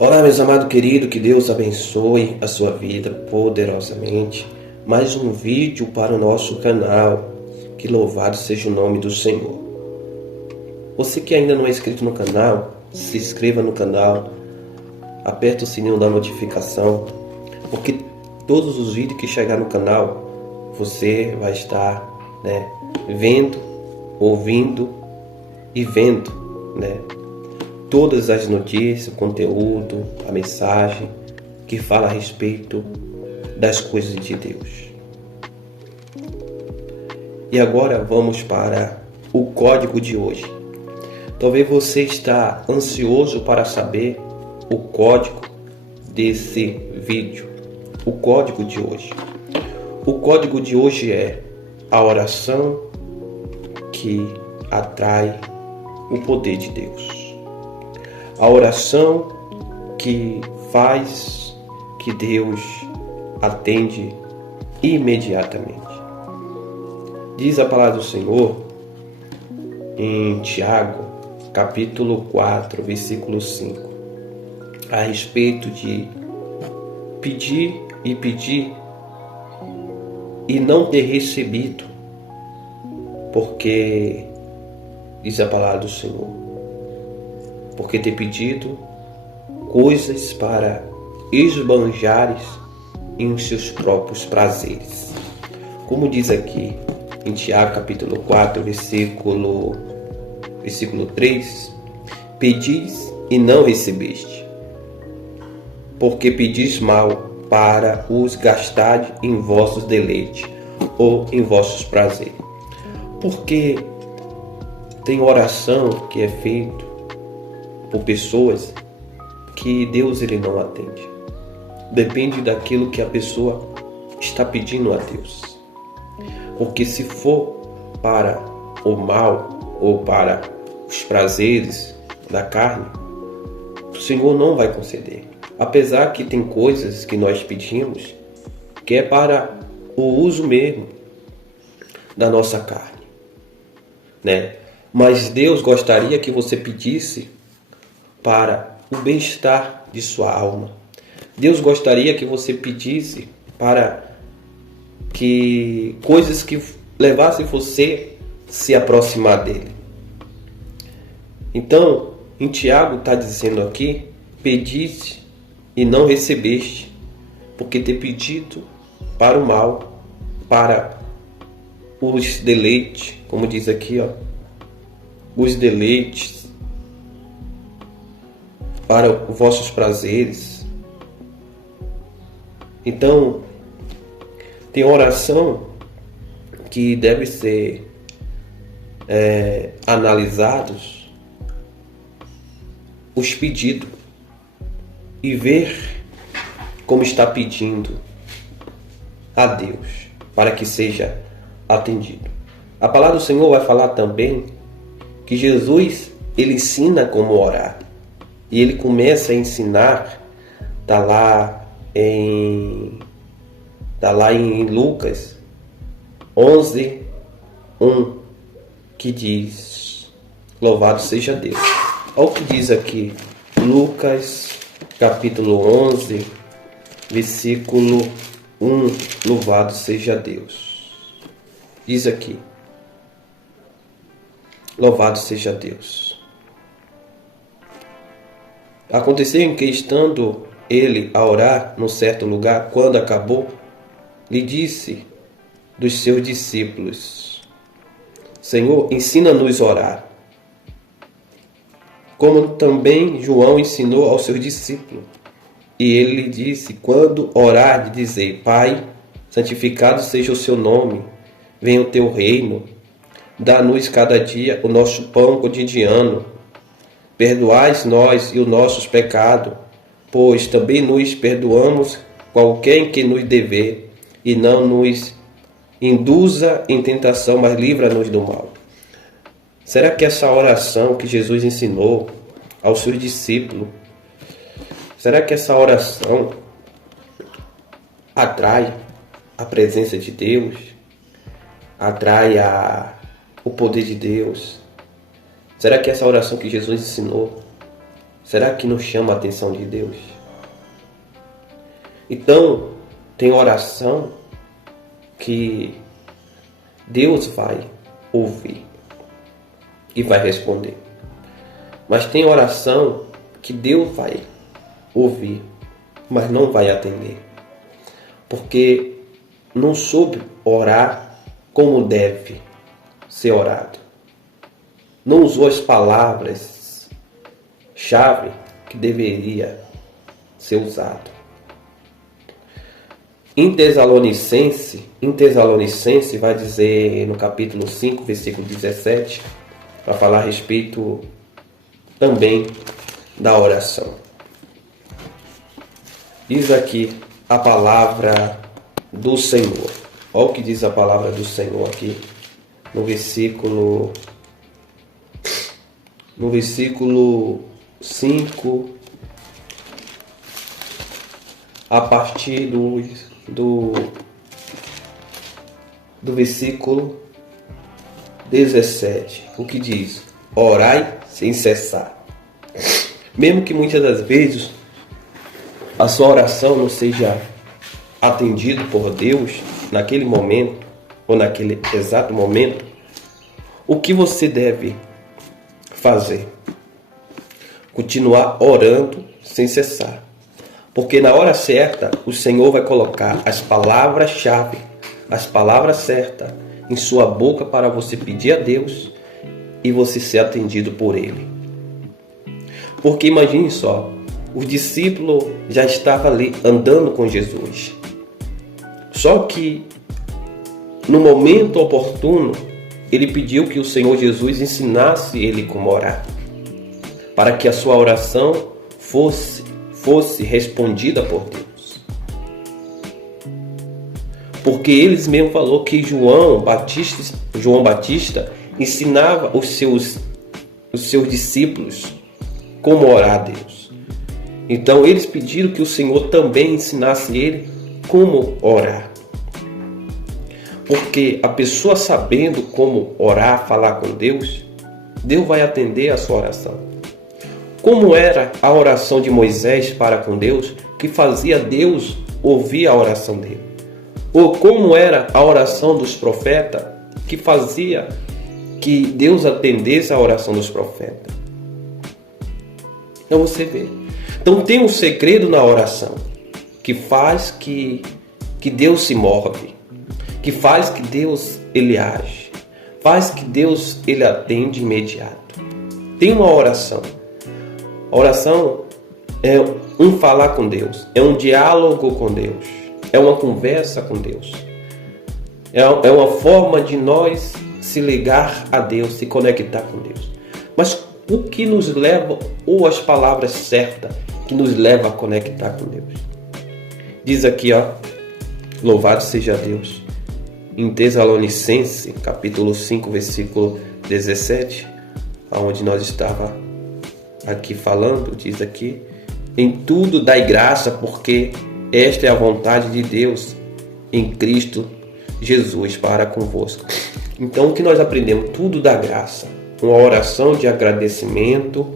Olá, meus amados queridos, que Deus abençoe a sua vida poderosamente. Mais um vídeo para o nosso canal. Que louvado seja o nome do Senhor. Você que ainda não é inscrito no canal, se inscreva no canal, aperta o sininho da notificação, porque todos os vídeos que chegar no canal, você vai estar, vendo, ouvindo e vendo, todas as notícias, o conteúdo, a mensagem que fala a respeito das coisas de Deus. E agora vamos para o código de hoje. Talvez você está ansioso para saber o código desse vídeo. O código de hoje. O código de hoje é a oração que atrai o poder de Deus. A oração que faz que Deus atende imediatamente. Diz a palavra do Senhor em Tiago, capítulo 4, versículo 5, a respeito de pedir e não ter recebido, porque, diz a palavra do Senhor, porque ter pedido coisas para esbanjares em seus próprios prazeres. Como diz aqui em Tiago capítulo 4, versículo 3, pedis e não recebeste, porque pedis mal para os gastar em vossos deleites ou em vossos prazeres. Porque tem oração que é feita por pessoas que Deus ele não atende. Depende daquilo que a pessoa está pedindo a Deus. Porque se for para o mal ou para os prazeres da carne, o Senhor não vai conceder. Apesar que tem coisas que nós pedimos que é para o uso mesmo da nossa carne, Mas Deus gostaria que você pedisse para o bem-estar de sua alma. Deus gostaria que você pedisse para que coisas que levassem você se aproximar dele. Então, em Tiago está dizendo aqui, pediste e não recebeste, porque ter pedido para o mal, para os deleites, como diz aqui, os deleites, para os vossos prazeres. Então, tem oração que deve ser analisados os pedidos e ver como está pedindo a Deus para que seja atendido. A palavra do Senhor vai falar também que Jesus ele ensina como orar e ele começa a ensinar, está lá em Lucas 11:1, que diz: louvado seja Deus. Olha o que diz aqui, Lucas capítulo 11, versículo 1, louvado seja Deus. Diz aqui, louvado seja Deus. Aconteceu em que, estando ele a orar num certo lugar, quando acabou, lhe disse dos seus discípulos: Senhor, ensina-nos a orar, como também João ensinou aos seus discípulos. E ele lhe disse: quando orardes, dizei: Pai, santificado seja o seu nome, venha o teu reino, dá-nos cada dia o nosso pão cotidiano, perdoais nós e os nossos pecados, pois também nos perdoamos qualquer que nos dever, e não nos induza em tentação, mas livra-nos do mal. Será que essa oração que Jesus ensinou aos seus discípulos, será que essa oração atrai a presença de Deus? Atrai o poder de Deus? Será que essa oração que Jesus ensinou Será que não chama a atenção de Deus? Então, tem oração que Deus vai ouvir e vai responder. Mas tem oração que Deus vai ouvir, mas não vai atender. Porque não soube orar como deve ser orado. Não usou as palavras-chave que deveria ser usado. Em Tessalonicense vai dizer no capítulo 5, versículo 17, para falar a respeito também da oração. Diz aqui a palavra do Senhor. Olha o que diz a palavra do Senhor aqui no versículo 5, a partir do versículo 17, o que diz: orai sem cessar. Mesmo que muitas das vezes a sua oração não seja atendida por Deus naquele momento ou naquele exato momento, o que você deve fazer? Continuar orando sem cessar. Porque na hora certa, o Senhor vai colocar as palavras-chave, as palavras certas em sua boca para você pedir a Deus e você ser atendido por Ele. Porque imagine só, os discípulos já estavam ali andando com Jesus. Só que no momento oportuno, ele pediu que o Senhor Jesus ensinasse ele como orar, para que a sua oração fosse respondida por Deus. Porque eles mesmo falou que João Batista ensinava os seus discípulos como orar a Deus. Então eles pediram que o Senhor também ensinasse ele como orar. Porque a pessoa sabendo como orar, falar com Deus, Deus vai atender a sua oração. Como era a oração de Moisés para com Deus, que fazia Deus ouvir a oração dele? Ou como era a oração dos profetas, que fazia que Deus atendesse a oração dos profetas? Então você vê. Então tem um segredo na oração, que faz que Deus se move, que faz que Deus ele age, faz que Deus ele atende imediato. Tem uma oração. A oração é um falar com Deus, é um diálogo com Deus, é uma conversa com Deus, é uma forma de nós se ligar a Deus, se conectar com Deus. Mas o que nos leva, ou as palavras certas que nos levam a conectar com Deus? Diz aqui, louvado seja Deus, em Tessalonicense, capítulo 5, versículo 17, aonde nós estávamos aqui falando, diz aqui: em tudo dai graça, porque esta é a vontade de Deus em Cristo Jesus para convosco. Então o que nós aprendemos? Tudo dá graça. Uma oração de agradecimento,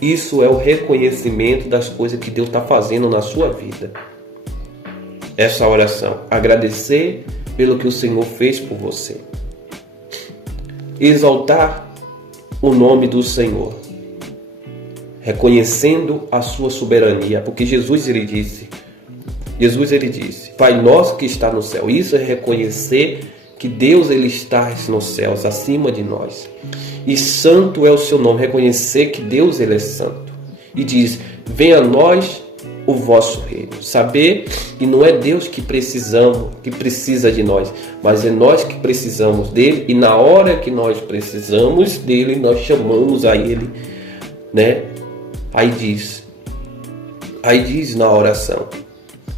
isso é o reconhecimento das coisas que Deus está fazendo na sua vida. Essa oração, agradecer pelo que o Senhor fez por você. Exaltar o nome do Senhor, reconhecendo a sua soberania, porque Jesus ele disse, Pai nosso que está no céu. Isso é reconhecer que Deus ele está nos céus, acima de nós. E santo é o seu nome, reconhecer que Deus ele é santo. E diz: venha a nós o vosso reino. Saber que não é Deus que precisa de nós, mas é nós que precisamos dele, e na hora que nós precisamos dele, nós chamamos a ele, né? Aí diz na oração: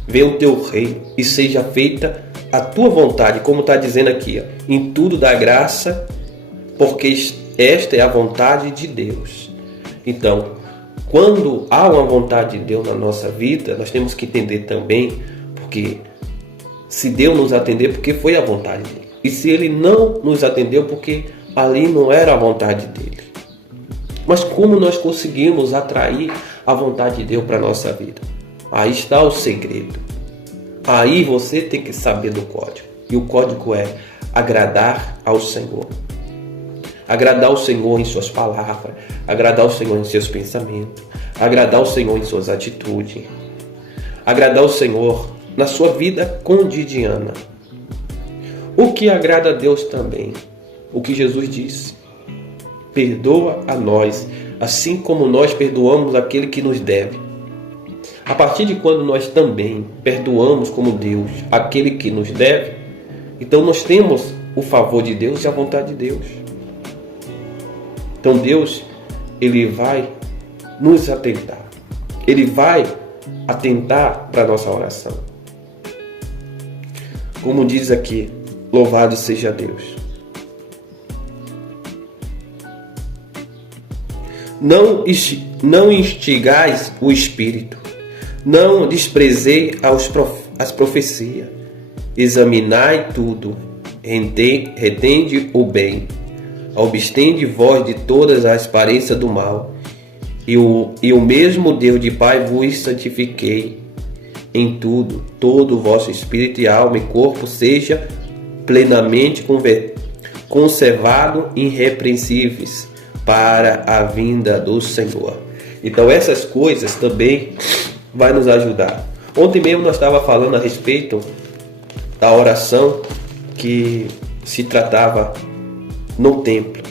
venha o teu reino e seja feita a tua vontade, como está dizendo aqui, em tudo dá graça, porque esta é a vontade de Deus. Então, quando há uma vontade de Deus na nossa vida, nós temos que entender também, porque se Deus nos atender, porque foi a vontade dele. E se ele não nos atendeu, porque ali não era a vontade dele. Mas como nós conseguimos atrair a vontade de Deus para a nossa vida? Aí está o segredo. Aí você tem que saber do código. E o código é agradar ao Senhor. Agradar o Senhor em suas palavras, agradar o Senhor em seus pensamentos, agradar o Senhor em suas atitudes, agradar o Senhor na sua vida cotidiana. O que agrada a Deus também, o que Jesus disse: perdoa a nós, assim como nós perdoamos aquele que nos deve. A partir de quando nós também perdoamos como Deus aquele que nos deve, então nós temos o favor de Deus e a vontade de Deus. Então Deus, Ele vai nos atentar. Ele vai atentar para a nossa oração. Como diz aqui, louvado seja Deus. Não instigais o Espírito, não desprezei as profecias, examinai tudo, retende o bem, abstende vós de todas as aparências do mal, e o mesmo Deus de Pai vos santifiquei em tudo, todo o vosso espírito e alma e corpo seja plenamente conservado irrepreensíveis para a vinda do Senhor. Então essas coisas também vai nos ajudar. Ontem mesmo nós estávamos falando a respeito da oração que se tratava no templo.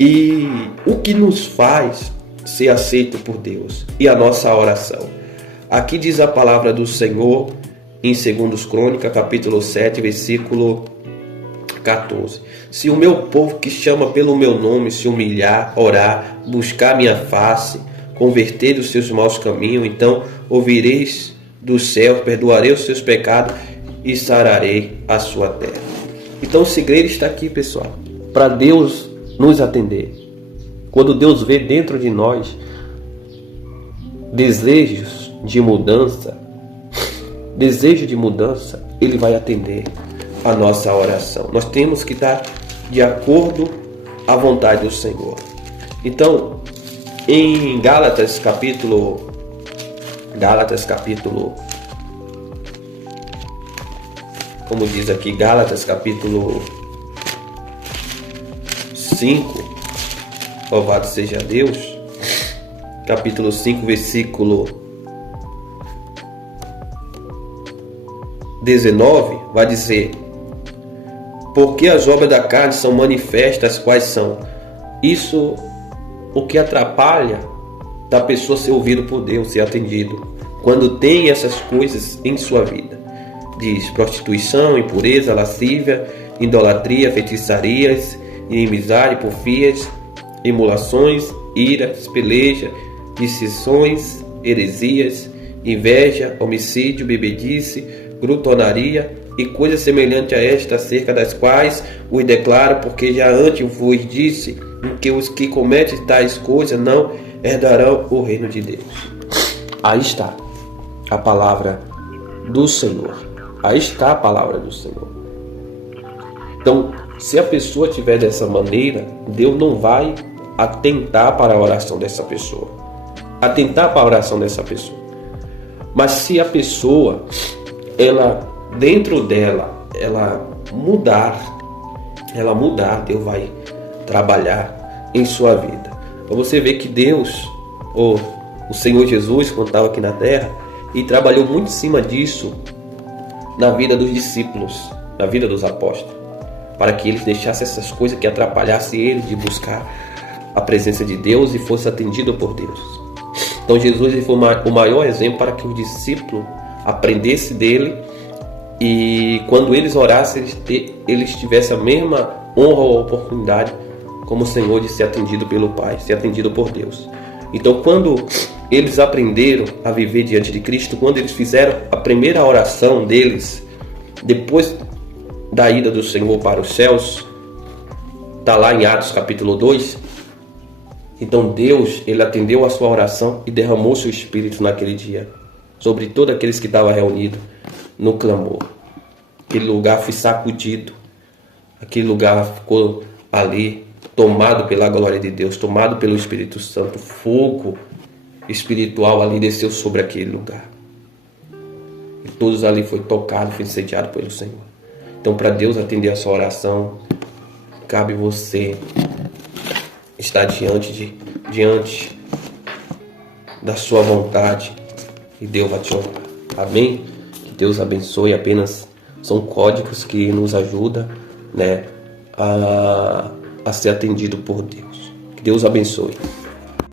E o que nos faz ser aceito por Deus e a nossa oração. Aqui diz a palavra do Senhor em 2 Crônicas, capítulo 7, versículo 14. Se o meu povo que chama pelo meu nome se humilhar, orar, buscar minha face, converter os seus maus caminhos, então ouvireis do céu, perdoarei os seus pecados e sararei a sua terra. Então o segredo está aqui, pessoal, para Deus nos atender. Quando Deus vê dentro de nós desejos de mudança, Ele vai atender a nossa oração. Nós temos que estar de acordo à vontade do Senhor. Então, em Gálatas capítulo como diz aqui, Gálatas capítulo 5, louvado seja Deus, capítulo 5, versículo 19, vai dizer: porque as obras da carne são manifestas, quais são? Isso, o que atrapalha da pessoa ser ouvido por Deus, ser atendido, quando tem essas coisas em sua vida. Diz: prostituição, impureza, lascívia, idolatria, feitiçarias, inimizade, porfias, emulações, iras, peleja, dissensões, heresias, inveja, homicídio, bebedice, glutonaria e coisas semelhantes a esta, acerca das quais os declaro, porque já antes vos disse que os que cometem tais coisas não herdarão o reino de Deus. Aí está a palavra do Senhor. Aí está a palavra do Senhor. Então, se a pessoa tiver dessa maneira, Deus não vai atentar para a oração dessa pessoa. Mas se a pessoa, ela dentro dela, ela mudar, Deus vai trabalhar em sua vida. Então você vê que Deus, o Senhor Jesus, quando estava aqui na terra, e trabalhou muito em cima disso na vida dos discípulos, na vida dos apóstolos, para que eles deixassem essas coisas que atrapalhassem eles de buscar a presença de Deus e fosse atendido por Deus. Então Jesus foi o maior exemplo para que os discípulos aprendessem dele, e quando eles orassem, eles tivessem a mesma honra ou oportunidade como o Senhor de ser atendido pelo Pai, ser atendido por Deus. Então quando eles aprenderam a viver diante de Cristo, quando eles fizeram a primeira oração deles, depois da ida do Senhor para os céus, está lá em Atos capítulo 2, então Deus, Ele atendeu a sua oração e derramou seu Espírito naquele dia, sobre todos aqueles que estavam reunidos no clamor. Aquele lugar foi sacudido, aquele lugar ficou ali tomado pela glória de Deus, tomado pelo Espírito Santo, fogo espiritual ali desceu sobre aquele lugar. E todos ali foi tocado, foi incendiado pelo Senhor. Então, para Deus atender a sua oração, cabe você estar diante da sua vontade e Deus vai te honrar. Amém? Que Deus abençoe. Apenas são códigos que nos ajudam, né, a ser atendido por Deus. Que Deus abençoe.